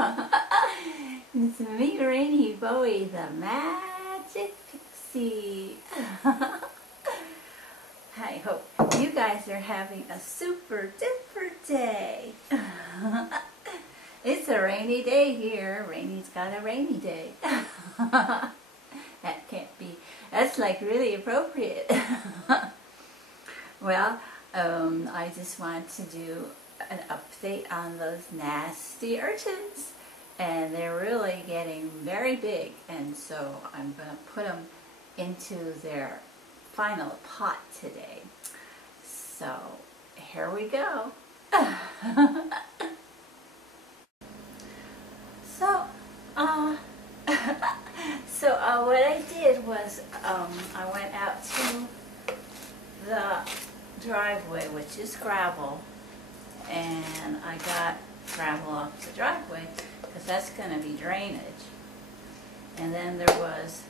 It's me, Rainy Bowie, the magic pixie. I hope you guys are having a super duper day. It's a rainy day here. Rainy's got a rainy day. That can't be, that's like really appropriate. Well, I just want to do an update on those nasty urchins. And they're really getting very big, and so I'm going to put them into their final pot today. So here we go. What I did was I went out to the driveway, which is gravel, and I got gravel off the driveway because that's going to be drainage. And then there was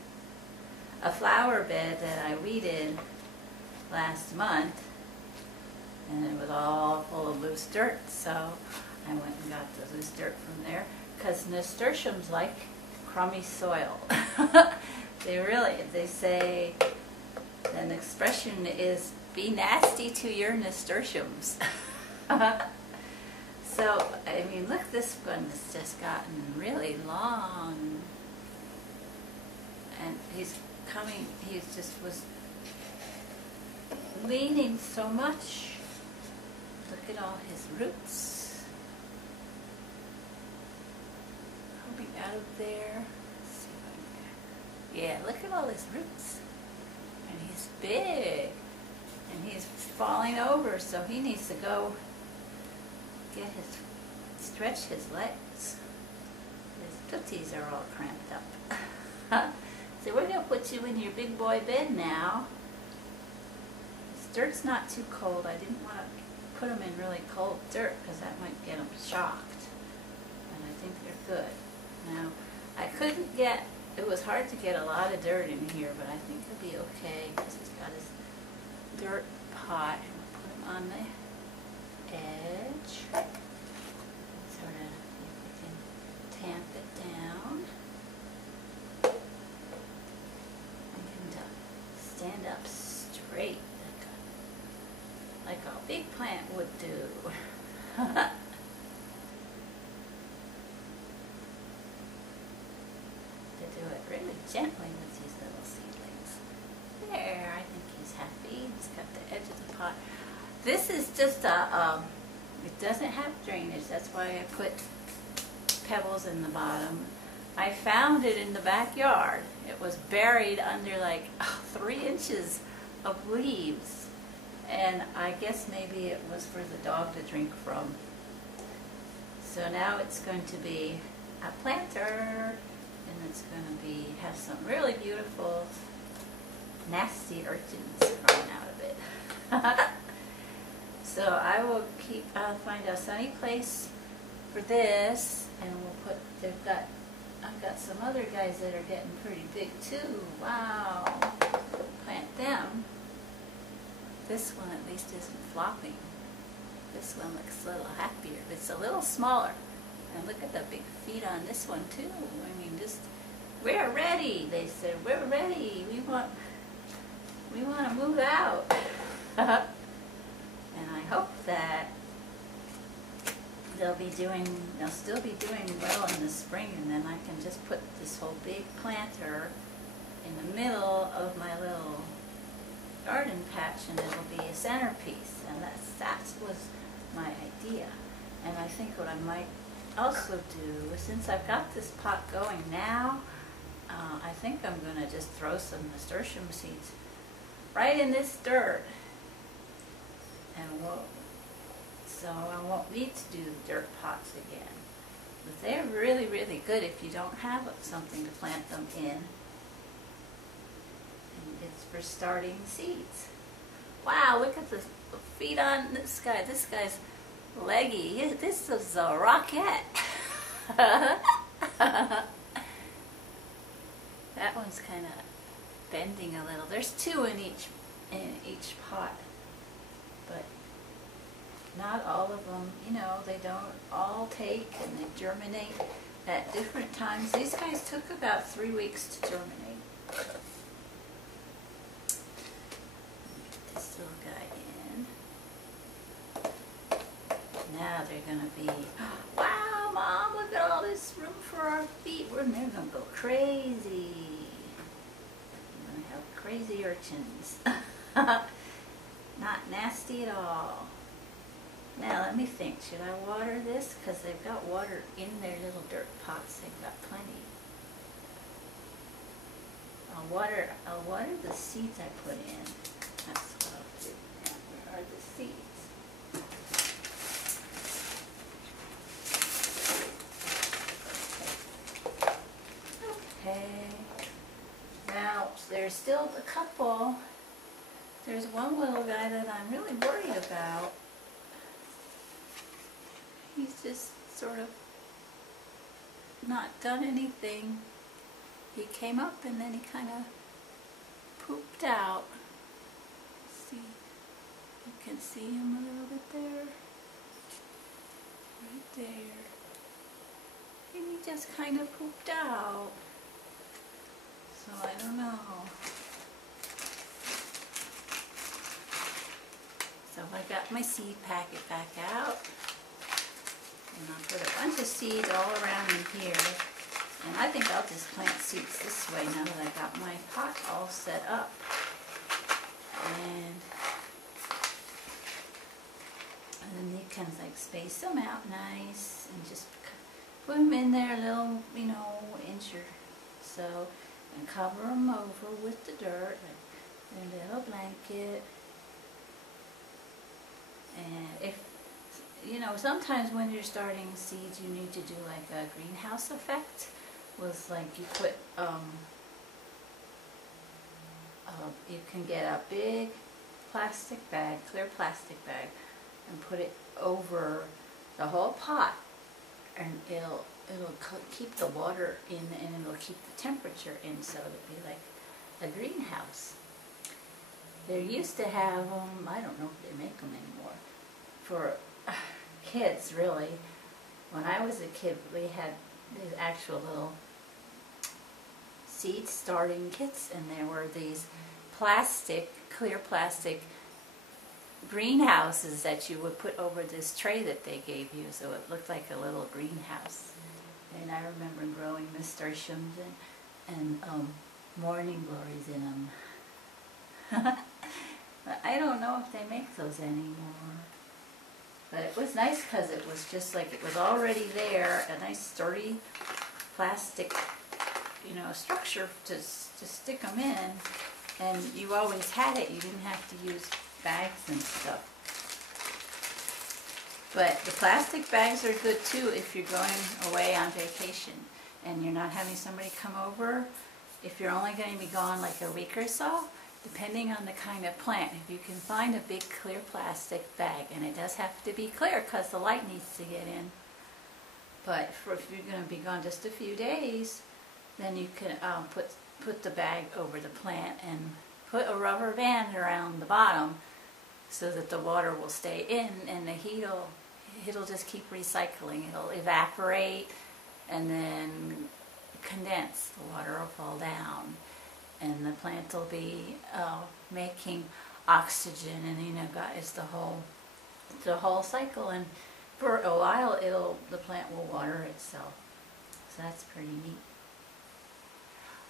a flower bed that I weeded last month, and it was all full of loose dirt, so I went and got the loose dirt from there because nasturtiums like crummy soil. They say an expression is be nasty to your nasturtiums. So, I mean, look, this one has just gotten really long. And he just was leaning so much. Look at all his roots. Coming out of there. Let's see if I can, yeah, look at all his roots. And he's big. And he's falling over, so he needs to go stretch his legs. His tootsies are all cramped up. So we're going to put you in your big boy bed now. This dirt's not too cold. I didn't want to put them in really cold dirt because that might get them shocked. And I think they're good. Now, I couldn't get, it was hard to get a lot of dirt in here, but I think he'll be okay because he's got his dirt pot. And we'll put him on the edge. Sort of, if we can tamp it down. And stand up straight like a big plant would do. To do it really gently with these little seedlings. There, I think he's happy. He's got the edge of the pot. This is just a, it doesn't have drainage, that's why I put pebbles in the bottom. I found it in the backyard. It was buried under like 3 inches of leaves. And I guess maybe it was for the dog to drink from. So now it's going to be a planter, and it's going to have some really beautiful, nasty urchins growing out of it. So I will find a sunny place for this, and we'll put, I've got some other guys that are getting pretty big too. Wow. Plant them. This one at least isn't flopping. This one looks a little happier. It's a little smaller. And look at the big feet on this one too. I mean, we're ready. They said, we're ready. We want to move out. And I hope that they'll still be doing well in the spring, and then I can just put this whole big planter in the middle of my little garden patch, and it'll be a centerpiece. And that was my idea. And I think what I might also do, since I've got this pot going now, I think I'm going to just throw some nasturtium seeds right in this dirt. And so I won't need to do the dirt pots again. But they're really, really good if you don't have something to plant them in. And it's for starting seeds. Wow, look at the feet on this guy. This guy's leggy. This is a rocket. That one's kind of bending a little. There's 2 in each pot. But not all of them, you know, they don't all take and they germinate at different times. These guys took about 3 weeks to germinate. Get this little guy in. Now they're going to be, wow, Mom, look at all this room for our feet. They're going to go crazy. We're going to have crazy urchins. Not nasty at all. Now let me think, should I water this? Because they've got water in their little dirt pots. They've got plenty. I'll water the seeds I put in. That's what I'll do. Now, where are the seeds? Okay. Now there's still a couple. There's one little guy that I'm really worried about. He's just sort of not done anything. He came up and then he kind of pooped out. See, you can see him a little bit there. Right there. And he just kind of pooped out. So I don't know. So I got my seed packet back out. And I'll put a bunch of seeds all around in here. And I think I'll just plant seeds this way now that I got my pot all set up. And then you can like space them out nice and just put them in there a little, you know, inch or so. And cover them over with the dirt, like a little blanket. And if you know, sometimes when you're starting seeds, you need to do like a greenhouse effect. Was like you put, you can get a big plastic bag, clear plastic bag, and put it over the whole pot, and it'll keep the water in, and it'll keep the temperature in, so it'll be like a greenhouse. They used to have them, I don't know if they make them anymore, for kids, really. When I was a kid, we had these actual little seed starting kits, and there were these plastic, clear plastic greenhouses that you would put over this tray that they gave you, so it looked like a little greenhouse. And I remember growing nasturtiums and morning glories in them. But I don't know if they make those anymore. But it was nice because it was just like it was already there, a nice sturdy plastic, you know, structure to stick them in, and you always had it. You didn't have to use bags and stuff. But the plastic bags are good too if you're going away on vacation and you're not having somebody come over. If you're only going to be gone like a week or so, depending on the kind of plant, if you can find a big clear plastic bag, and it does have to be clear because the light needs to get in. But if you're going to be gone just a few days, then you can put the bag over the plant and put a rubber band around the bottom so that the water will stay in, and the heat it'll just keep recycling. It'll evaporate and then condense. The water will fall down, and the plant will be making oxygen, and you know, it's the whole cycle. And for a while, the plant will water itself. So that's pretty neat.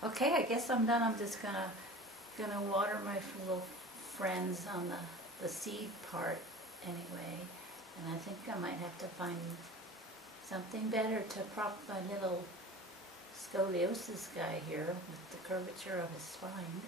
Okay, I guess I'm done. I'm just gonna water my little friends on the seed part anyway, and I think I might have to find something better to prop my little scoliosis guy here with the curvature of his spine.